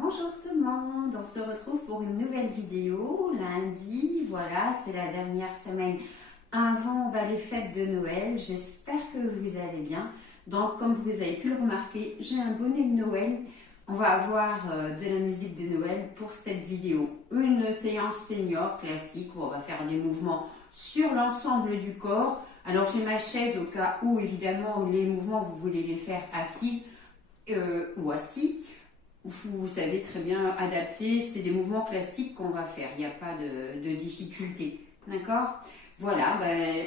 Bonjour tout le monde, on se retrouve pour une nouvelle vidéo lundi. Voilà, c'est la dernière semaine avant les fêtes de Noël. J'espère que vous allez bien. Donc comme vous avez pu le remarquer, j'ai un bonnet de Noël. On va avoir de la musique de Noël pour cette vidéo. Une séance senior classique où on va faire des mouvements sur l'ensemble du corps. Alors j'ai ma chaise au cas où évidemment les mouvements vous voulez les faire assise ou assis. Vous savez très bien adapter, c'est des mouvements classiques qu'on va faire, il n'y a pas de difficulté, d'accord? Voilà,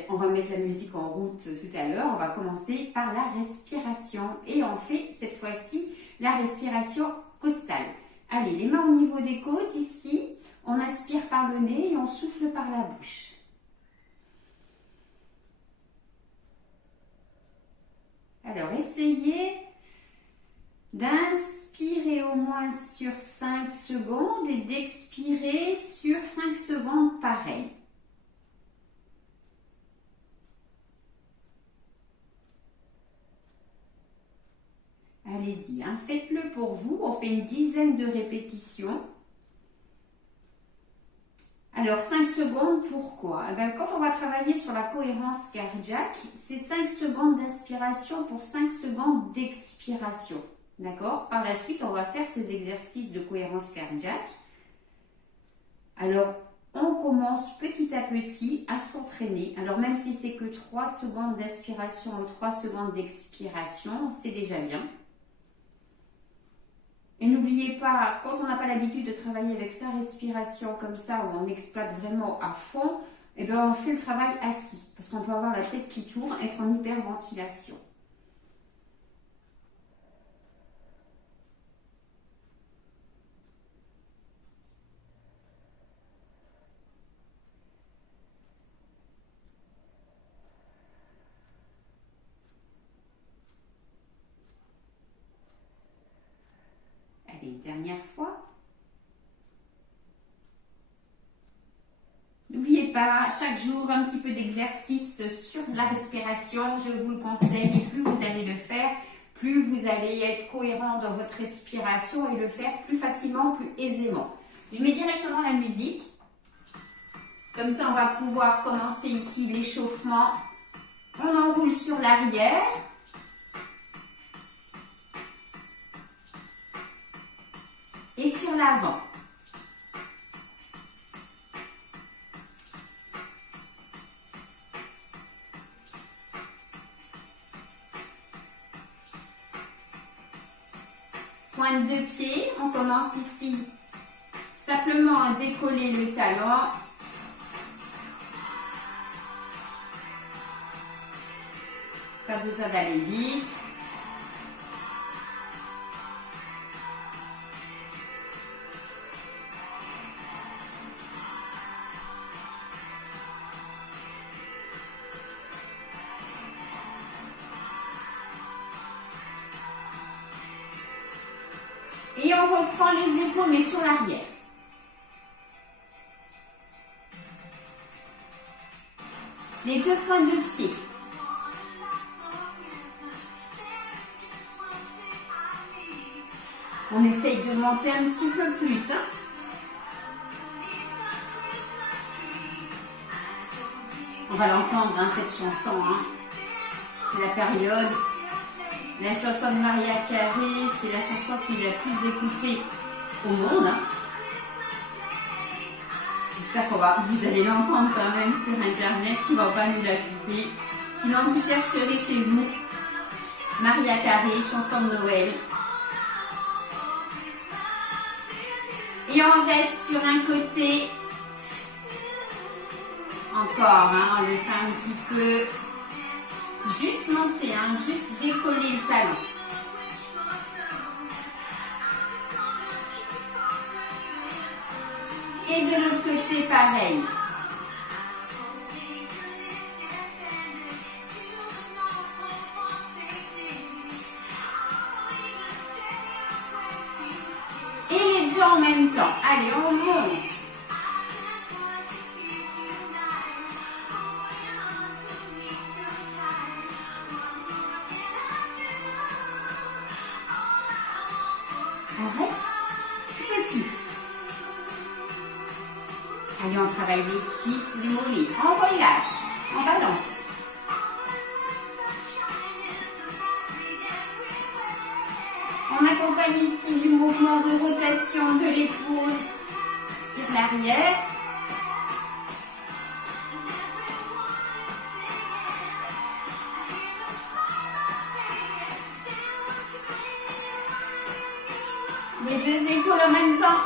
on va mettre la musique en route tout à l'heure, on va commencer par la respiration et on fait cette fois-ci la respiration costale. Allez, les mains au niveau des côtes ici, on inspire par le nez et on souffle par la bouche. Alors, essayez d'inspirer au moins sur 5 secondes et d'expirer sur 5 secondes pareil. Allez-y, faites-le pour vous, on fait une dizaine de répétitions. Alors 5 secondes, pourquoi? Quand on va travailler sur la cohérence cardiaque, c'est 5 secondes d'inspiration pour 5 secondes d'expiration. D'accord? Par la suite, on va faire ces exercices de cohérence cardiaque. Alors, on commence petit à petit à s'entraîner. Alors, même si c'est que 3 secondes d'inspiration ou 3 secondes d'expiration, c'est déjà bien. Et n'oubliez pas, quand on n'a pas l'habitude de travailler avec sa respiration comme ça, où on exploite vraiment à fond, on fait le travail assis. Parce qu'on peut avoir la tête qui tourne, être en hyperventilation. Allez, dernière fois. N'oubliez pas, chaque jour, un petit peu d'exercice sur la respiration. Je vous le conseille. Et plus vous allez le faire, plus vous allez être cohérent dans votre respiration et le faire plus facilement, plus aisément. Je mets directement la musique. Comme ça, on va pouvoir commencer ici l'échauffement. On enroule sur l'arrière. Et sur l'avant. Pointe de pied, on commence ici simplement à décoller le talon. Pas besoin d'aller vite. Et on reprend les épaules mais sur l'arrière. Les deux pointes de pied. On essaye de monter un petit peu plus. On va l'entendre, cette chanson. C'est la période. La chanson de Mariah Carey, c'est la chanson qui est la plus écoutée au monde. J'espère que vous allez l'entendre quand même sur internet, qui ne va pas nous la couper. Sinon, vous chercherez chez vous Mariah Carey, chanson de Noël. Et on reste sur un côté. Encore, on le fait un petit peu. Juste monter, juste décoller le talon. Et de l'autre côté, pareil. Et les deux en même temps. Allez, on monte. On reste Allez, on travaille les cuisses, les mollets. On relâche, on balance. On accompagne ici du mouvement de rotation de l'épaule sur l'arrière. Les deux épaules en même temps.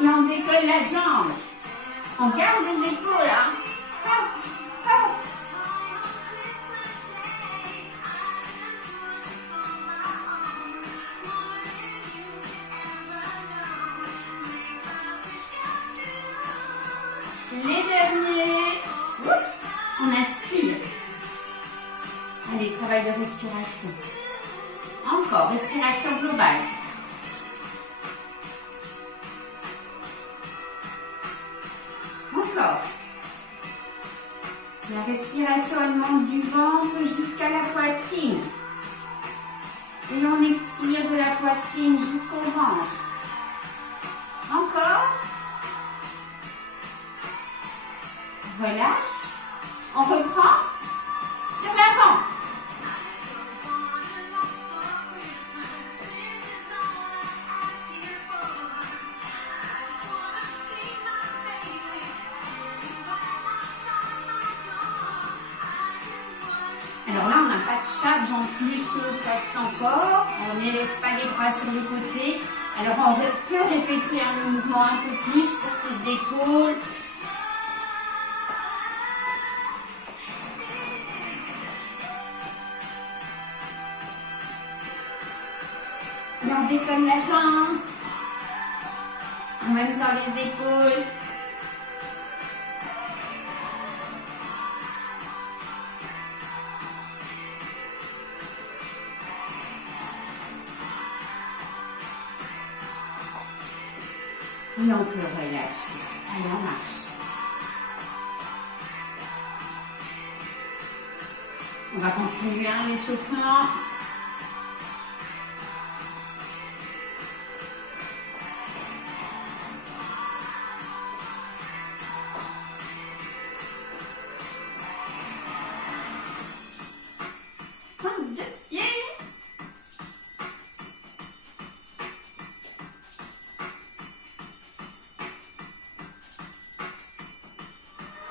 Et on décolle la jambe. On garde les épaules. Hein. Hop, hop. Les derniers. Oups, on aspire. Allez, travail de respiration. Encore, respiration globale. Encore. La respiration, elle monte du ventre jusqu'à la poitrine. Et on expire de la poitrine jusqu'au ventre. Encore. Relâche. On reprend sur l'avant. Alors là, on n'a pas de charge en plus que le poids de son corps. On n'élève pas les bras sur le côté. Alors on peut répéter un mouvement un peu plus pour ses épaules. Et on décolle la jambe. En même temps les épaules. Et on peut relâcher. Allez, on marche. On va continuer l'échauffement.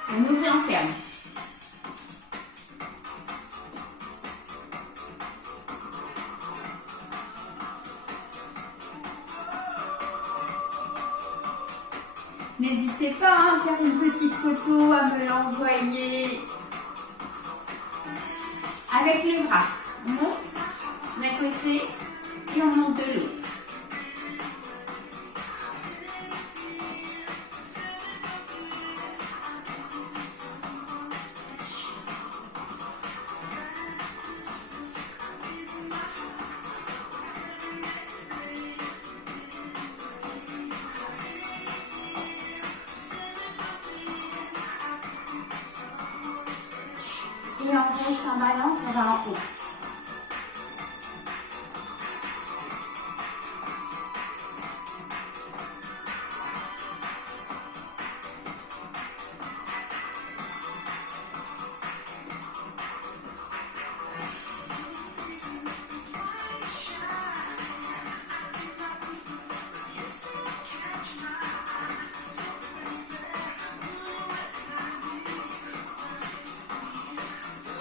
On ouvre et on ferme. N'hésitez pas à faire une petite photo, à me l'envoyer avec le bras. On monte d'un côté et on monte de l'autre. Et on reste en balance, on va en haut.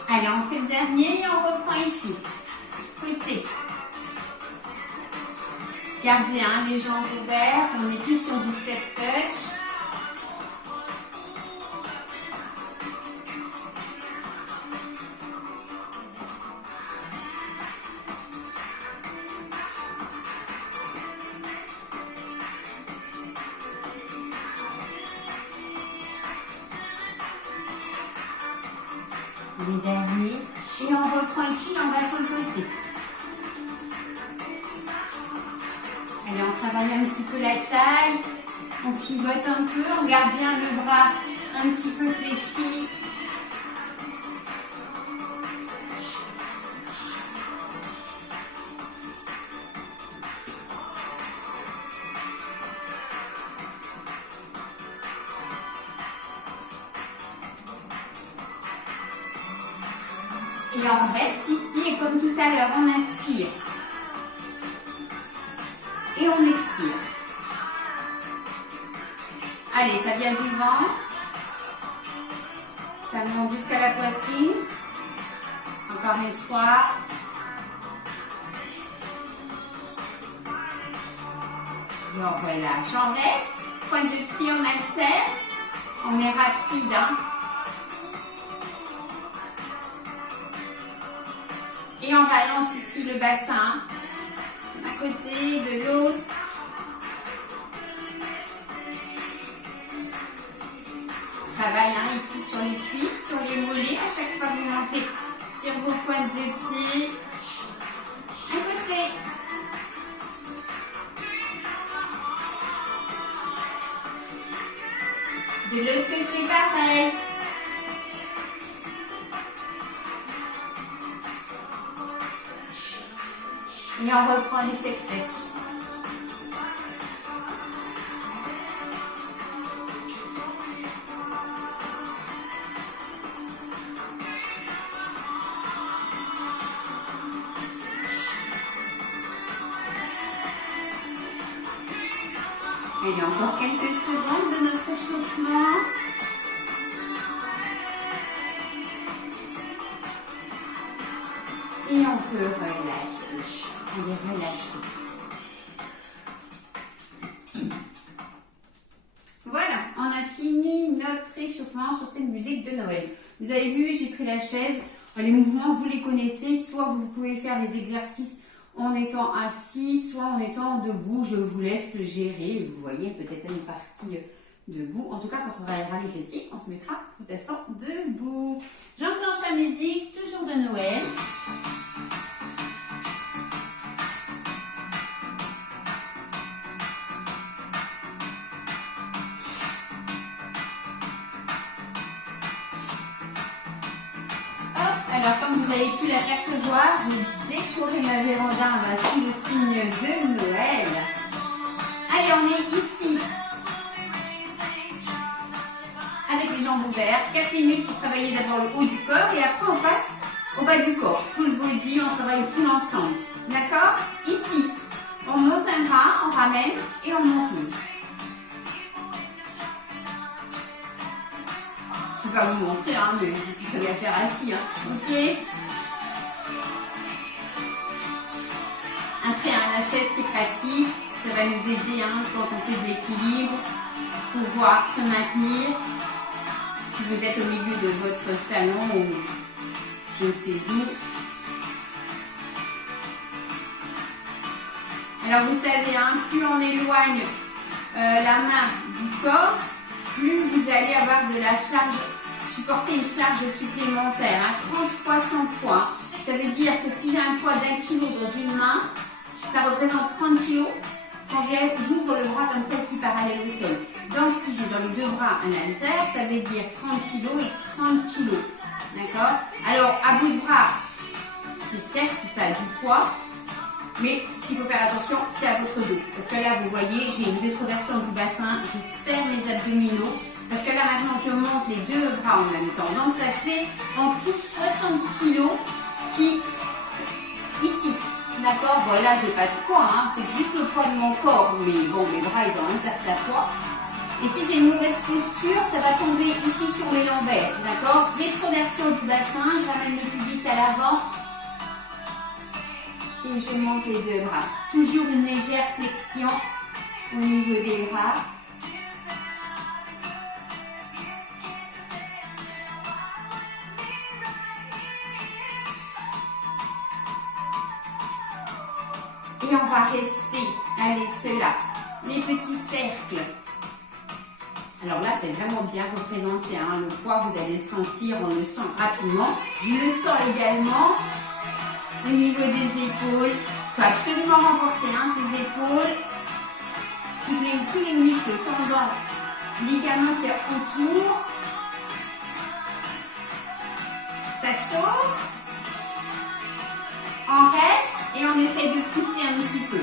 Allez, on fait le dernier et on reprend ici. Côté. Gardez les jambes ouvertes, on n'est plus sur du step touch. Les derniers. Et on reprend ici, on va sur le côté. Allez, on travaille un petit peu la taille. On pivote un peu, on garde bien le bras un petit peu fléchi. Et on reste ici et comme tout à l'heure, on inspire. Et on expire. Allez, ça vient du ventre. Ça monte jusqu'à la poitrine. Encore une fois. Et on relâche. On reste. Pointe de pied, on alterne. On est rapide, hein. Et on balance ici le bassin, d'un côté, de l'autre. Travaille ici sur les cuisses, sur les mollets. À chaque fois que vous montez sur vos pointes de pied. Un côté. De l'autre côté, pareil. Et on reprend l'effet stretch. Allez, encore quelques secondes de notre échauffement. Et on peut relâcher. On est relâché. Voilà, on a fini notre échauffement sur cette musique de Noël. Vous avez vu, j'ai pris la chaise. Les mouvements, vous les connaissez. Soit vous pouvez faire les exercices en étant assis, soit en étant debout. Je vous laisse gérer. Vous voyez peut-être une partie debout. En tout cas, quand on travaillera les fessiers, on se mettra de toute façon debout. J'enclenche la musique, toujours de Noël. Alors, comme vous avez pu l'apercevoir, j'ai décoré ma véranda sous le signe de Noël. Allez, on est ici, avec les jambes ouvertes. 4 minutes pour travailler d'abord le haut du corps et après on passe au bas du corps. Full body, on travaille tout l'ensemble. D'accord? Ici, on monte un bras, on ramène et on monte l'autre. Je ne vais pas vous montrer, mais vous savez faire assis. Ok. Après, la chaise qui est pratique, ça va nous aider quand on fait de l'équilibre, pouvoir se maintenir. Si vous êtes au milieu de votre salon ou je ne sais où. Alors vous savez, plus on éloigne la main du corps, plus vous allez avoir de la charge, supporter une charge supplémentaire. 30 fois son poids. Ça veut dire que si j'ai un poids d'1 kilo dans une main, ça représente 30 kg quand j'ouvre le bras comme celle-ci parallèle au sol. Donc si j'ai dans les deux bras un haltère, ça veut dire 30 kg et 30 kg. D'accord? Alors à bout de bras, c'est certes ça a du poids, mais ce qu'il faut faire attention, c'est à votre dos. Parce que là, vous voyez, j'ai une rétroversion du bassin, je serre mes abdominaux. Parce que là, maintenant, je monte les deux bras en même temps. Donc, ça fait en tout 60 kg qui, ici, d'accord? Voilà, j'ai pas de poids, c'est juste le poids de mon corps. Mais bon, mes bras, ils ont un certain poids. Et si j'ai une mauvaise posture, ça va tomber ici sur mes lombaires, d'accord? Rétroversion du bassin, je ramène le pubis à l'avant. Et je monte les deux bras. Toujours une légère flexion au niveau des bras. Et on va rester, allez, ceux-là, les petits cercles. Alors là, c'est vraiment bien représenté. Le poids, vous allez le sentir, on le sent rapidement. Je le sens également au niveau des épaules. Il faut absolument renforcer ces épaules. tous les muscles, tendons, ligaments qu'il y a autour. Ça chauffe. On reste et on essaye de pousser un petit peu.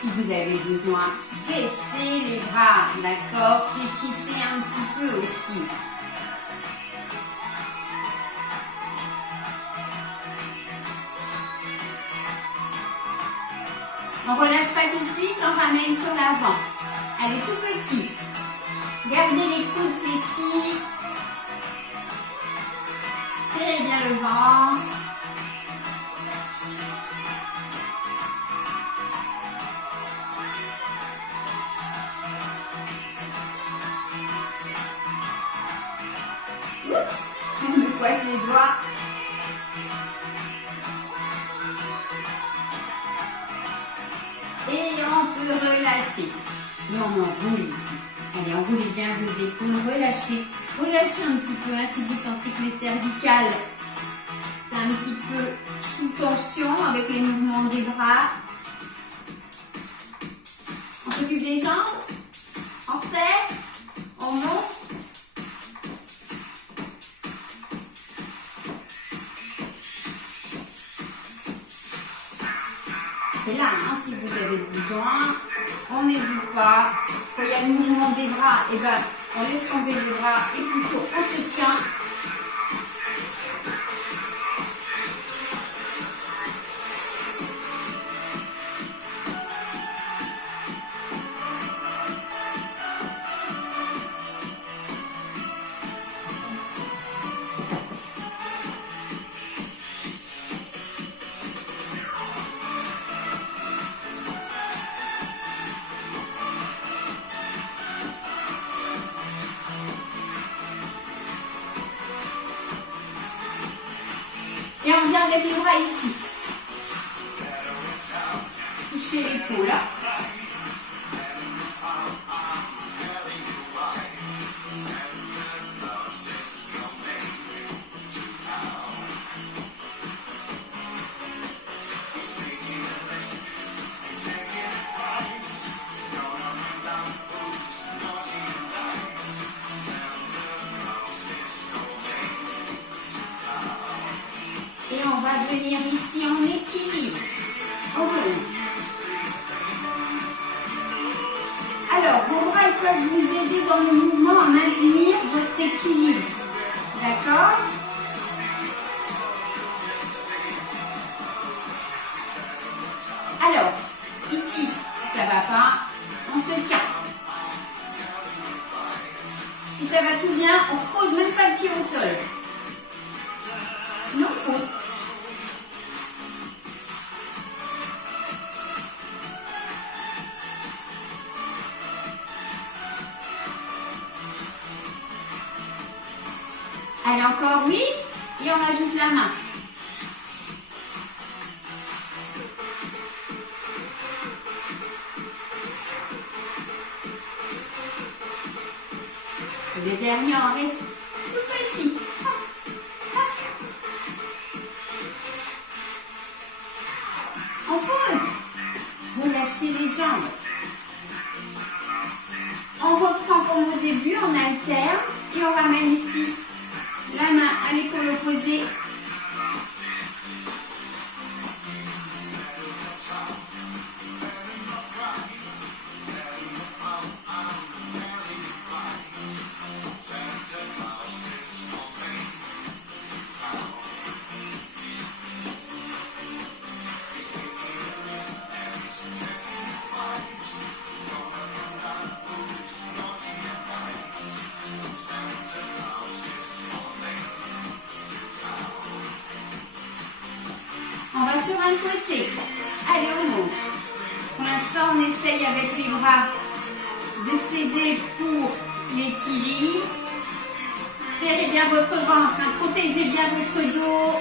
Si vous avez besoin, baissez les bras, d'accord? Fléchissez un petit peu aussi. On ne relâche pas tout de suite, on ramène sur l'avant. Allez, tout petit. Gardez les coudes fléchis. Serrez bien le ventre. Oups, je me coince les doigts. Et on peut relâcher. Et on enroule ici. Allez, enroulez bien vos épaules, relâchez. Relâchez un petit peu, hein, si vous sentez que les cervicales, c'est un petit peu sous tension avec les mouvements des bras. On s'occupe des jambes. On serre. On monte. C'est là, hein, si vous avez besoin, on n'hésite pas. Quand il y a le mouvement des bras, et ben, on laisse tomber les bras et plutôt on se tient. Et on vient avec les bras ici. Touchez l'épaule. Et on va venir ici en équilibre. Alors, vos bras peuvent vous aider dans le mouvement à maintenir votre équilibre. D'accord? Alors, ici, ça va pas, on se tient. Si ça va tout bien, on repose même pas le pied au sol. Sinon, on pose. Allez, encore 8 et on ajoute la main. Le dernier, on reste tout petit. On pose. Relâchez les jambes. On reprend comme au début, on alterne et on ramène ici la main à l'épaule opposée. On va sur un côté. Allez, on monte. Pour l'instant, on essaye avec les bras de s'aider pour l'équilibre. Serrez bien votre ventre, hein. Protégez bien votre dos.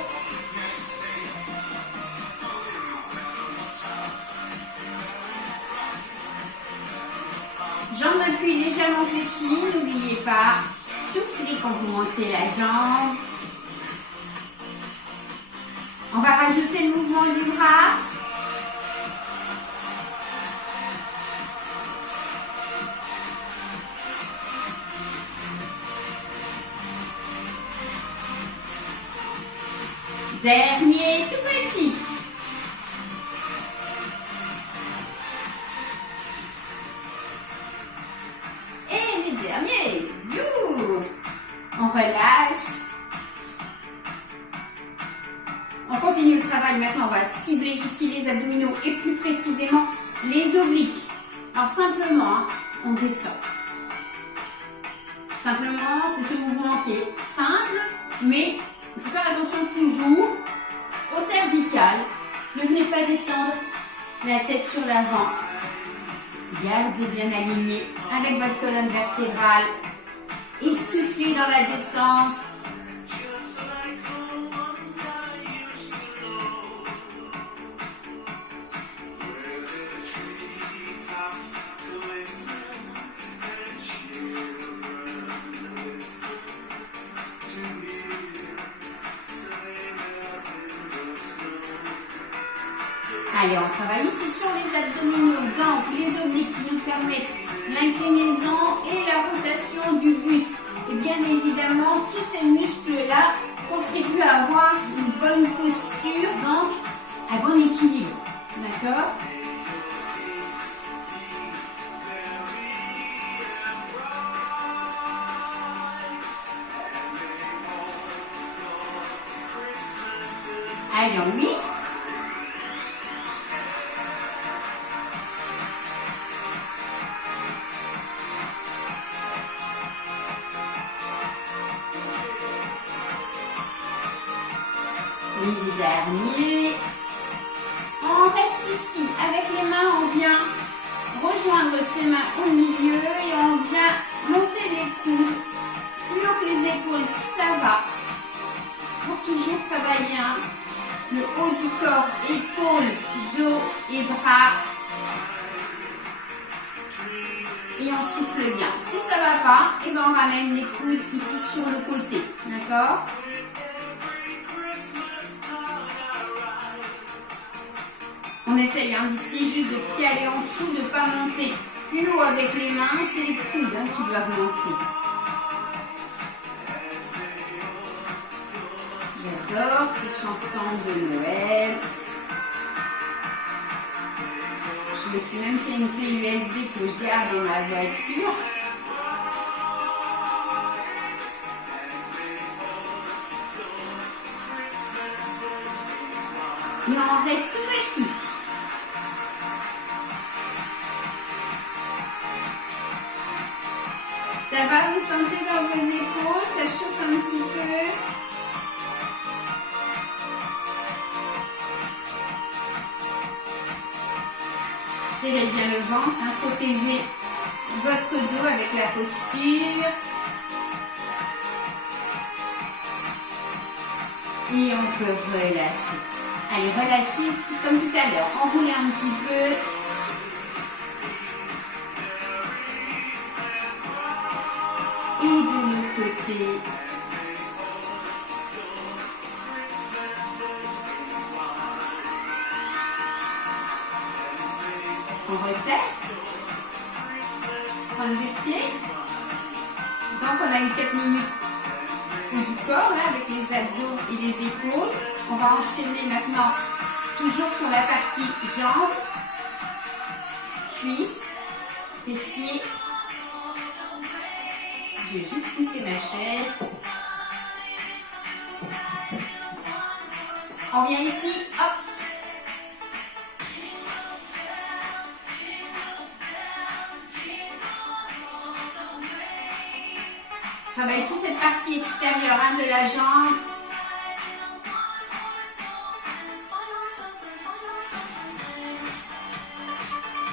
Jambes d'appui légèrement fléchies, n'oubliez pas. Soufflez quand vous montez la jambe. On va rajouter le mouvement du bras. Dernier, tout petit. Et les derniers. You. On relâche. On continue le travail. Maintenant, on va cibler ici les abdominaux et plus précisément les obliques. Alors simplement, on descend. Simplement, c'est ce mouvement qui est simple, mais il faut faire attention toujours au cervical. Ne venez pas descendre la tête sur l'avant. Gardez bien aligné avec votre colonne vertébrale et soufflez dans la descente. Allez, on travaille ici sur les abdominaux, donc les obliques qui nous permettent l'inclinaison et la rotation du buste. Et bien évidemment, tous ces muscles-là contribuent à avoir une bonne posture, donc un bon équilibre. D'accord ? Allez, en 8. Les derniers. On reste ici. Avec les mains, on vient rejoindre ces mains au milieu et on vient monter les coudes plus haut que les épaules si ça va. Pour toujours travailler le haut du corps, épaules, dos et bras. Et on souffle bien. Si ça ne va pas, et ben on ramène les coudes ici sur le côté. D'accord ? On essaye ici juste de caler en dessous, de ne pas monter plus haut avec les mains. C'est les coudes qui doivent monter. J'adore ces chansons de Noël. Je me suis même fait une clé USB que je garde dans ma voiture. Mais on reste tout petit. Ça va, vous sentez dans vos épaules, ça chauffe un petit peu. Serrez bien le ventre, protégez votre dos avec la posture. Et on peut relâcher. Allez, relâchez comme tout à l'heure. Enroulez un petit peu. Et de l'autre côté. On reset. Pointe des pieds. Donc on a eu 4 minutes du corps là, avec les abdos et les épaules. On va enchaîner maintenant toujours sur la partie jambes, cuisses, fessiers. Je vais juste pousser ma chaise. On vient ici, hop. Travaille toute cette partie extérieure de la jambe.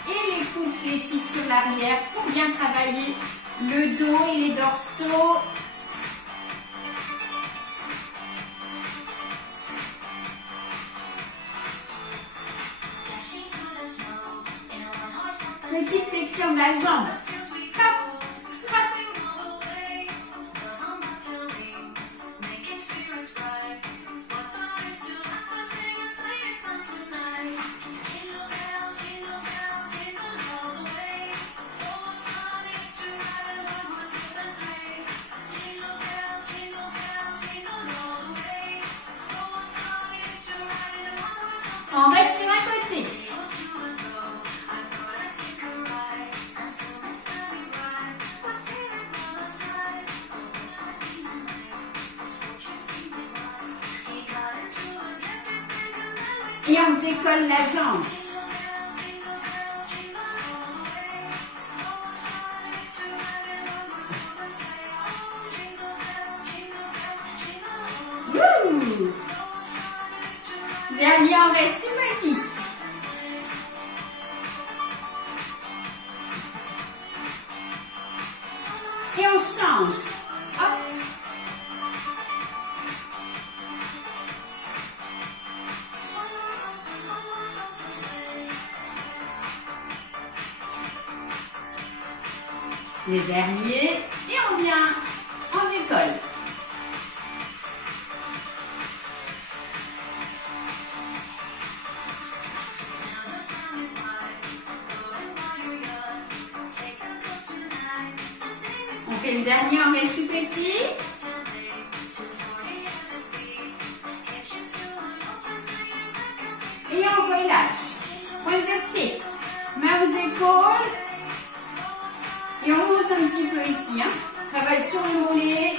Et les coudes fléchis sur l'arrière pour bien travailler le dos et les dorsaux. Petite flexion de la jambe. Hop, hop. Et on décolle la jambe. Wouh! Dernier, on reste tout petit. Et on change. Hop. Le dernier. Et on vient. On décolle. On fait le dernier, on reste tout petit. Et on relâche. Pointe de pied. Main aux épaules. Et on monte un petit peu ici. Hein. Ça va être sur le mollet.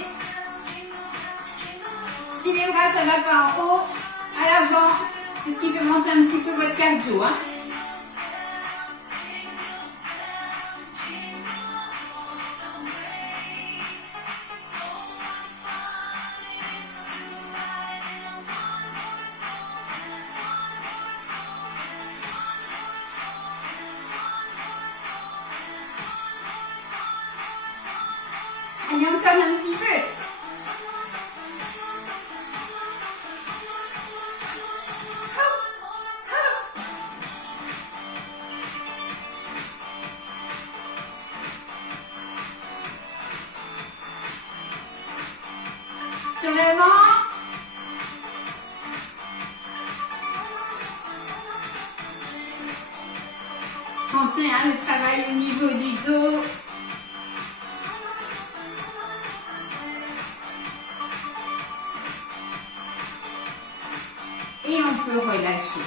Si les bras, ça va pas en haut, à l'avant. C'est ce qui fait monter un petit peu votre cardio. Hein. Allez, encore un petit peu. Hop, hop. Sur l'avant. Sentez hein, le travail au niveau du dos. Et on peut relâcher.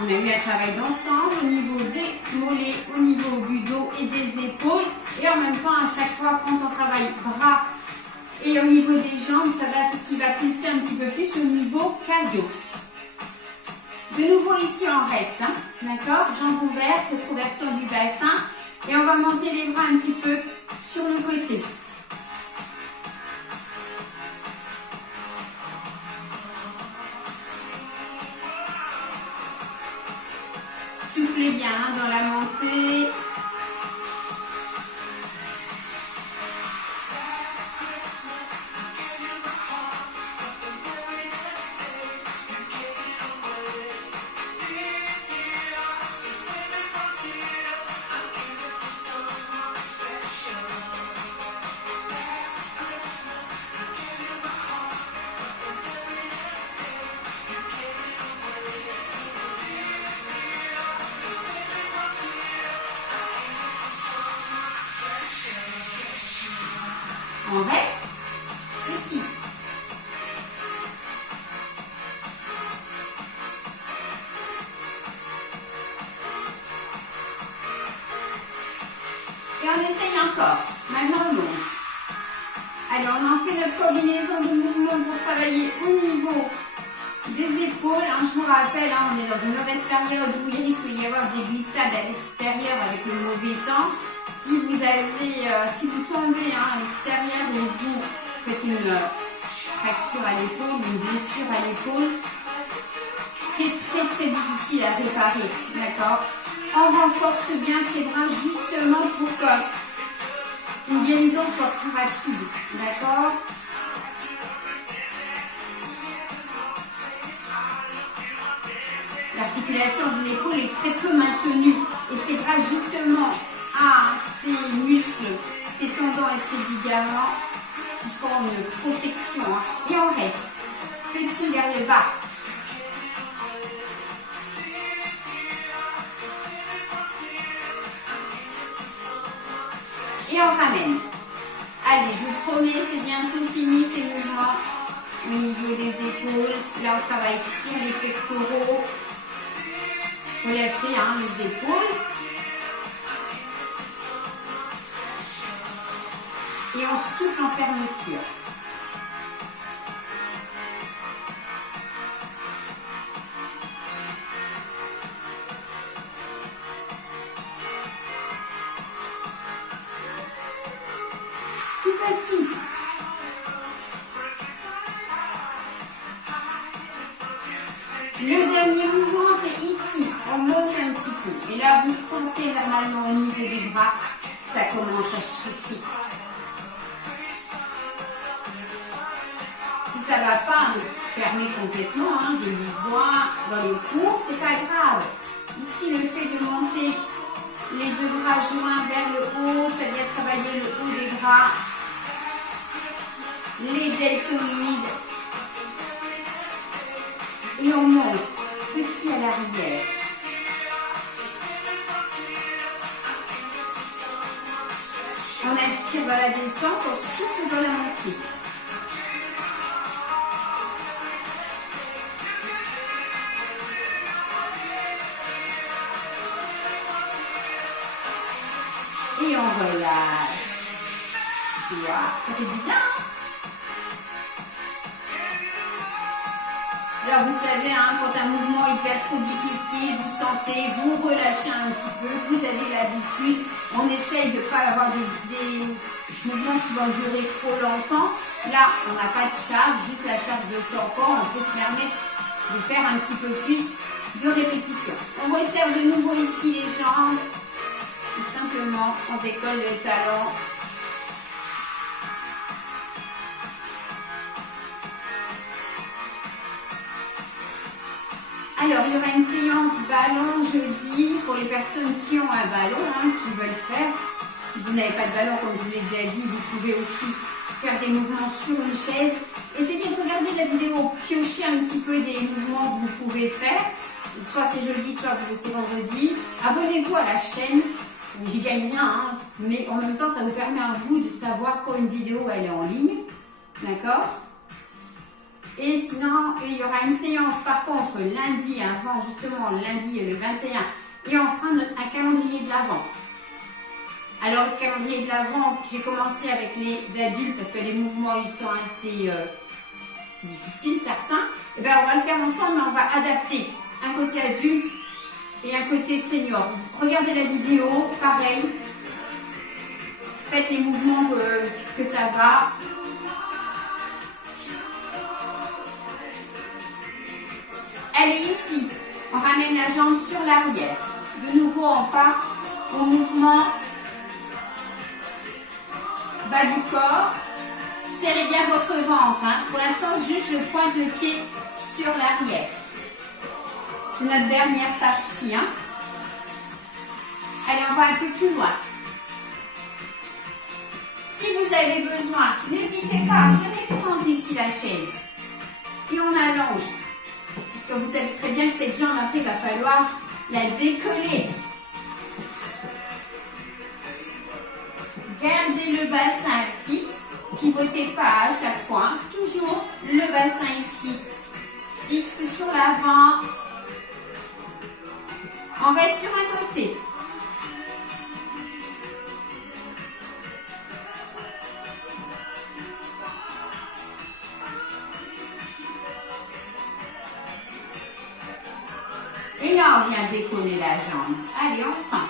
On a eu un travail d'ensemble au niveau des mollets, au niveau du dos et des épaules. Et en même temps, à chaque fois, quand on travaille bras et au niveau des jambes, c'est ce qui va pousser un petit peu plus au niveau cardio. De nouveau, ici, on reste. Hein, d'accord? Jambes ouvertes, rétroversion du bassin. Et on va monter les bras un petit peu sur le côté. Soufflez bien dans la montée. On reste petit. Et on essaye encore. Maintenant, on monte. Allez, on en fait notre combinaison de mouvements pour travailler au niveau des épaules. Hein, je vous rappelle, hein, on est dans une mauvaise carrière où il risque d'y avoir des glissades à l'extérieur avec le mauvais temps. Si vous tombez hein, à l'extérieur et vous faites une fracture à l'épaule, une blessure à l'épaule, c'est très très difficile à réparer, d'accord? On renforce bien ses bras justement pour que une guérison soit plus rapide, d'accord? L'articulation de l'épaule est très peu maintenue et c'est grâce justement à ces muscles, ces tendons et ces ligaments qui font une protection. Hein. Et on reste petit vers le bas. Et on ramène. Allez, je vous promets, c'est bientôt fini ces mouvements au niveau des épaules. Là, on travaille sur les pectoraux. Relâchez hein, les épaules. Et on souffle en fermeture. petit. Le dernier mouvement, c'est ici. On monte un petit peu. Et là, vous sentez normalement au niveau des bras, ça commence à chauffer. Si ça ne va pas me fermer complètement, hein, je vous vois dans les cours, c'est pas grave. Ici, le fait de monter les deux bras joints vers le haut, ça vient travailler le haut des bras, les deltoïdes. Et on monte, petit à l'arrière. On inspire vers la descente, on souffle dans la montée. Et on relâche. Wow, ça fait du bien. Alors vous savez, hein, quand un mouvement il devient trop difficile, vous sentez, vous relâchez un petit peu, vous avez l'habitude. On essaye de ne pas avoir des mouvements qui vont durer trop longtemps. Là, on n'a pas de charge, juste la charge de son corps. On peut se permettre de faire un petit peu plus de répétitions. On resserre de nouveau ici les jambes. Et simplement, on décolle le talon. Alors, il y aura une séance ballon jeudi pour les personnes qui ont un ballon, hein, qui veulent faire. Si vous n'avez pas de ballon, comme je vous l'ai déjà dit, vous pouvez aussi faire des mouvements sur une chaise. Essayez de regarder la vidéo, piocher un petit peu des mouvements que vous pouvez faire. Soit c'est jeudi, soit c'est vendredi. Abonnez-vous à la chaîne. J'y gagne rien, hein, mais en même temps, ça vous permet à vous de savoir quand une vidéo elle est en ligne. D'accord ? Et sinon, il y aura une séance par contre lundi, avant justement lundi le 21, et on fera un calendrier de l'Avent. Alors le calendrier de l'Avent, j'ai commencé avec les adultes parce que les mouvements ils sont assez difficiles certains. Et bien on va le faire ensemble, mais on va adapter un côté adulte et un côté senior. Regardez la vidéo, pareil. Faites les mouvements que ça va. Allez, ici, on ramène la jambe sur l'arrière. De nouveau, on part au mouvement bas du corps. Serrez bien votre ventre. Hein. Pour l'instant, juste je pointe le pied sur l'arrière. C'est notre dernière partie. Hein. Allez, on va un peu plus loin. Si vous avez besoin, n'hésitez pas, venez prendre ici la chaise. Et on allonge. Parce que vous savez très bien que cette jambe, après, il va falloir la décoller. Gardez le bassin fixe. Pivotez pas à chaque fois. Toujours le bassin ici. Fixe sur l'avant. On reste sur un côté. Et là, on vient décoller la jambe. Allez, on tend.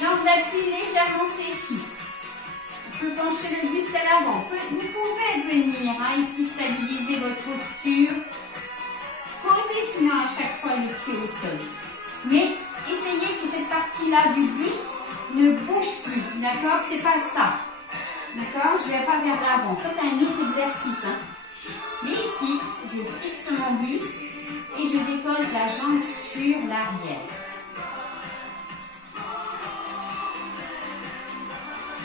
Jambe d'appui légèrement fléchie. On peut pencher le buste à l'avant. Vous pouvez venir ici stabiliser votre posture. Posez sinon à chaque fois le pied au sol. Mais essayez que cette partie-là du buste ne bouge plus. D'accord? C'est pas ça. D'accord? Je ne vais pas vers l'avant. Ça, c'est un autre exercice. Hein. Mais ici, je fixe mon buste et je décolle la jambe sur l'arrière.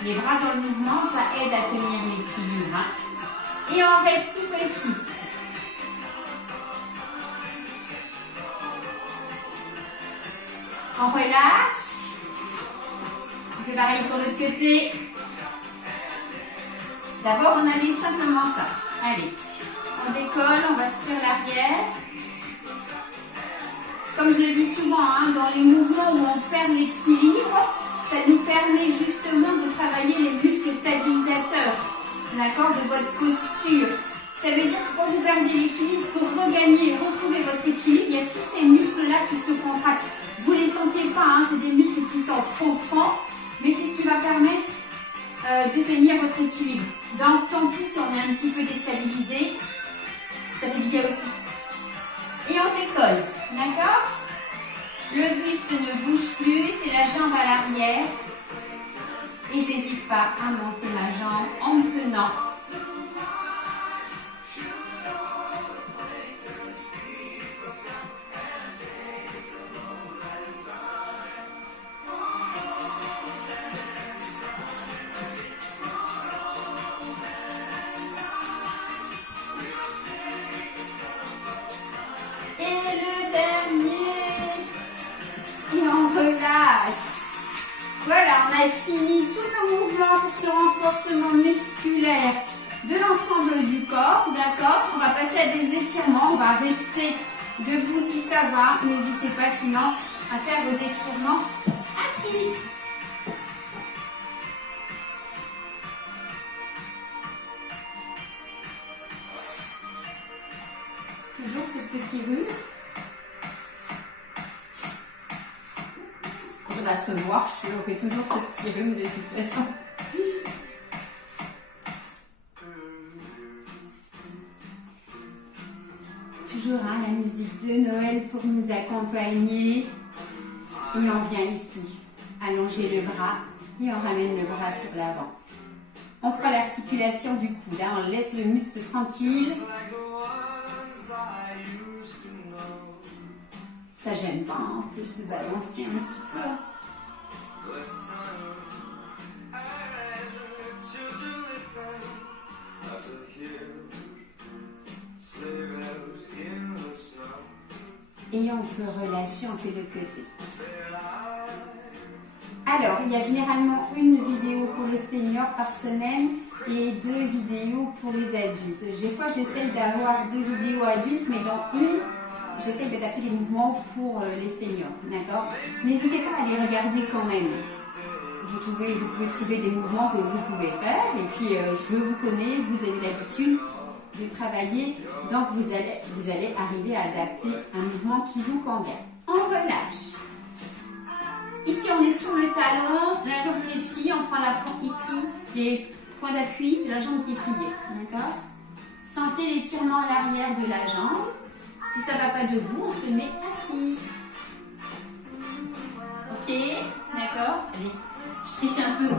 Les bras dans le mouvement, ça aide à tenir l'équilibre. Hein. Et on reste tout petit. On relâche. On fait pareil pour l'autre côté. D'abord, on amène simplement ça. Allez, on décolle, on va sur l'arrière. Comme je le dis souvent, hein, dans les mouvements où on perd l'équilibre, ça nous permet justement de travailler les muscles stabilisateurs, d'accord, de votre posture. Ça veut dire que quand vous perdez l'équilibre, pour regagner et retrouver votre équilibre, il y a tous ces muscles-là qui se contractent. Vous ne les sentez pas, hein, c'est des muscles qui sont profonds, mais c'est ce qui va permettre de tenir votre équilibre. Donc tant pis si on est un petit peu déstabilisé, ça fait du bien aussi. Et on décolle, d'accord? Le buste ne bouge plus, c'est la jambe à l'arrière. Et j'hésite pas à monter ma jambe en me tenant. Et le dernier. Et on relâche. Voilà, on a fini tous nos mouvements pour ce renforcement musculaire de l'ensemble du corps, d'accord? On va passer à des étirements, on va rester debout si ça va. N'hésitez pas sinon à faire vos étirements assis. Toujours ce petit rhume. On va se voir, j'aurai toujours ce petit rhume de toute façon. Toujours hein, la musique de Noël pour nous accompagner. Et on vient ici, allonger le bras et on ramène le bras sur l'avant. On prend l'articulation du coude, hein, on laisse le muscle tranquille. Ça gêne pas, hein, on peut se balancer un petit peu. Et on peut relâcher, on fait de l'autre côté. Alors, il y a généralement une vidéo pour les seniors par semaine et 2 vidéos pour les adultes. Des fois, j'essaye d'avoir 2 vidéos adultes, mais dans une, j'essaie d'adapter les mouvements pour les seniors, d'accord? N'hésitez pas à les regarder quand même. Vous pouvez trouver des mouvements que vous pouvez faire, et puis je vous connais, vous avez l'habitude de travailler, donc vous allez arriver à adapter un mouvement qui vous convient. On relâche. Ici, on est sur le talon, la jambe fléchie, on prend la pointe ici, les points d'appui, c'est la jambe qui est pliée, d'accord? Sentez l'étirement à l'arrière de la jambe. Si ça ne va pas debout, on se met assis. Ok, d'accord? Allez, je triche un peu.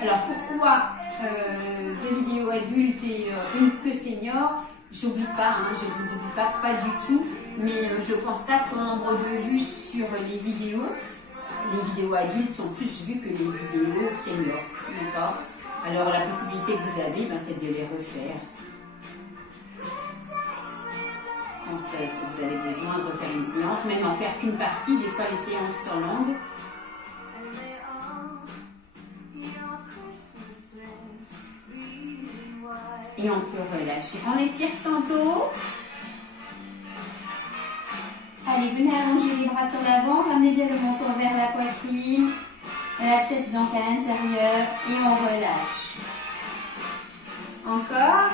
Alors pourquoi 2 vidéos adultes et une que senior? J'oublie pas, hein, je vous oublie pas du tout, mais je constate qu'au nombre de vues sur les vidéos adultes sont plus vues que les vidéos seniors, d'accord? Alors la possibilité que vous avez, c'est de les refaire. Quand vous avez besoin de refaire une séance, même en faire qu'une partie, des fois les séances sont longues. Et on peut relâcher. On étire sans dos. Allez, venez allonger les bras sur l'avant. Ramenez bien le menton vers la poitrine. La tête donc à l'intérieur. Et on relâche. Encore.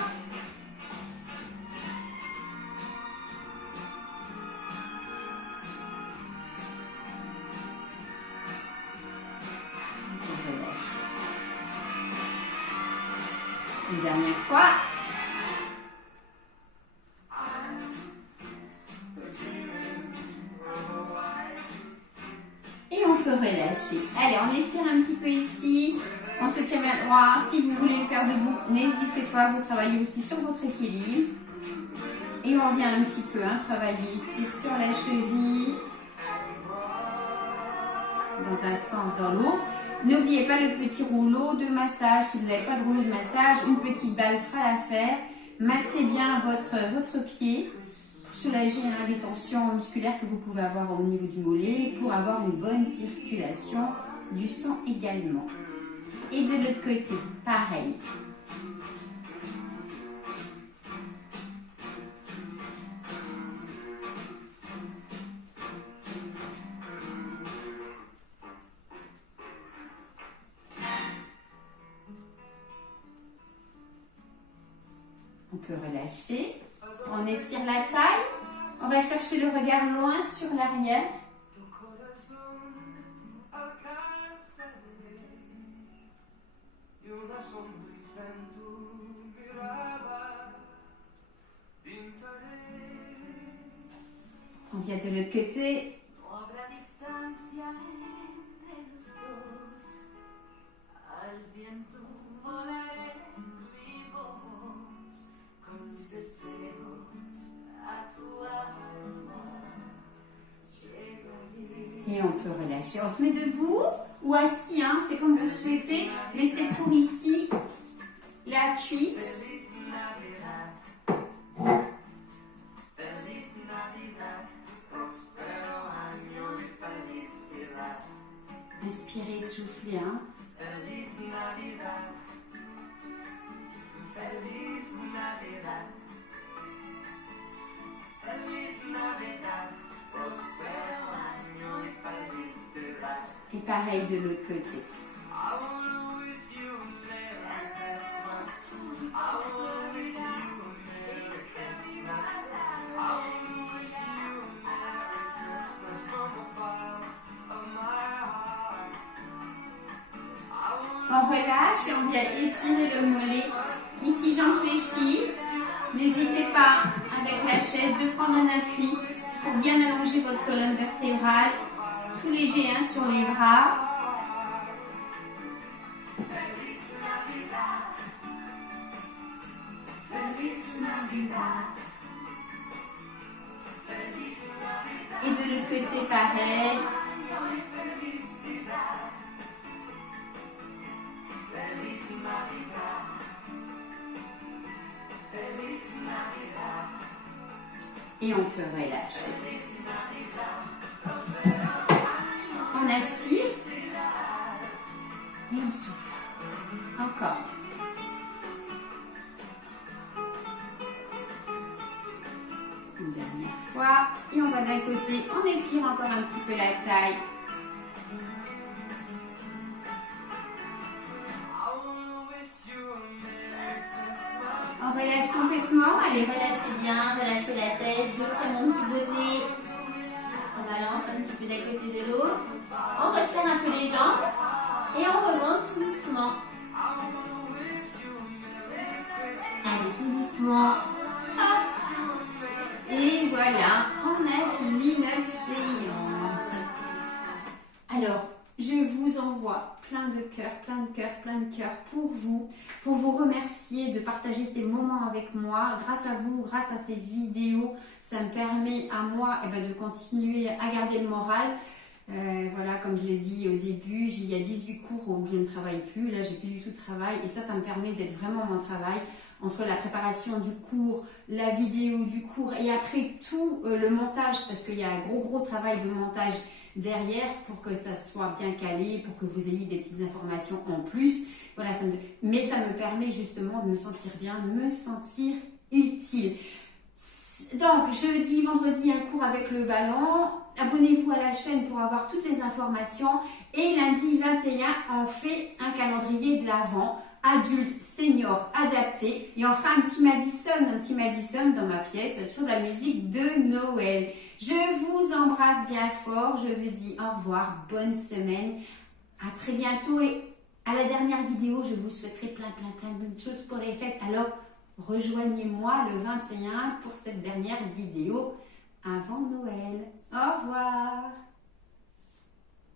On relâche. Une dernière fois. Et on peut relâcher. Allez, on étire un petit peu ici. On se tient bien droit. Si vous voulez le faire debout, n'hésitez pas. Vous travaillez aussi sur votre équilibre. Et on vient un petit peu travailler ici sur la cheville. Dans un sens, dans l'autre. N'oubliez pas le petit rouleau de massage. Si vous n'avez pas de rouleau de massage, une petite balle fera l'affaire. Massez bien votre pied pour soulager les tensions musculaires que vous pouvez avoir au niveau du mollet, pour avoir une bonne circulation du sang également. Et de l'autre côté, pareil. On peut relâcher. On étire la taille. On va chercher le regard loin sur l'arrière. On vient de l'autre côté. Et on peut relâcher. On se met debout ou assis, hein, c'est comme vous souhaitez. Laissez pour ici la cuisse. Inspirez, soufflez. Hein. Et pareil de l'autre côté. On relâche et on vient étirer le mollet. Ici, j'en fléchis. N'hésitez pas, avec la chaise, de prendre un appui pour bien allonger votre colonne vertébrale. Tout léger, hein, sur les bras. Et de l'autre côté, pareil. Et on peut relâcher. On aspire et on souffle. Encore. Une dernière fois. Et on va d'un côté. On étire encore un petit peu la taille. On relâche complètement. Allez, relâchez bien, relâchez la tête. Je tiens mon petit bonnet. On balance un petit peu d'un côté de l'autre. On resserre un peu les jambes. Et on remonte tout doucement. Allez, tout doucement. Hop. Et voilà, on a fini notre séance. Alors, je vous envoie plein de cœurs, plein de cœurs, plein de cœurs pour vous remercier de partager ces moments avec moi. Grâce à vous, grâce à ces vidéos, ça me permet à moi de continuer à garder le moral. Voilà, comme je l'ai dit au début, il y a 18 cours où je ne travaille plus. Là, j'ai plus du tout de travail et ça me permet d'être vraiment mon travail. Entre la préparation du cours, la vidéo du cours et après tout le montage, parce qu'il y a un gros travail de montage derrière pour que ça soit bien calé, pour que vous ayez des petites informations en plus. Voilà, mais ça me permet justement de me sentir bien, de me sentir utile. Donc, jeudi, vendredi, un cours avec le ballon. Abonnez-vous à la chaîne pour avoir toutes les informations. Et lundi 21, on fait un calendrier de l'Avent, adulte, senior, adapté. Et on fera un petit Madison dans ma pièce, toujours de la musique de Noël. Je vous embrasse bien fort. Je vous dis au revoir, bonne semaine. À très bientôt. Et à la dernière vidéo, je vous souhaiterai plein de bonnes choses pour les fêtes. Alors, rejoignez-moi le 21 pour cette dernière vidéo avant Noël. Au revoir.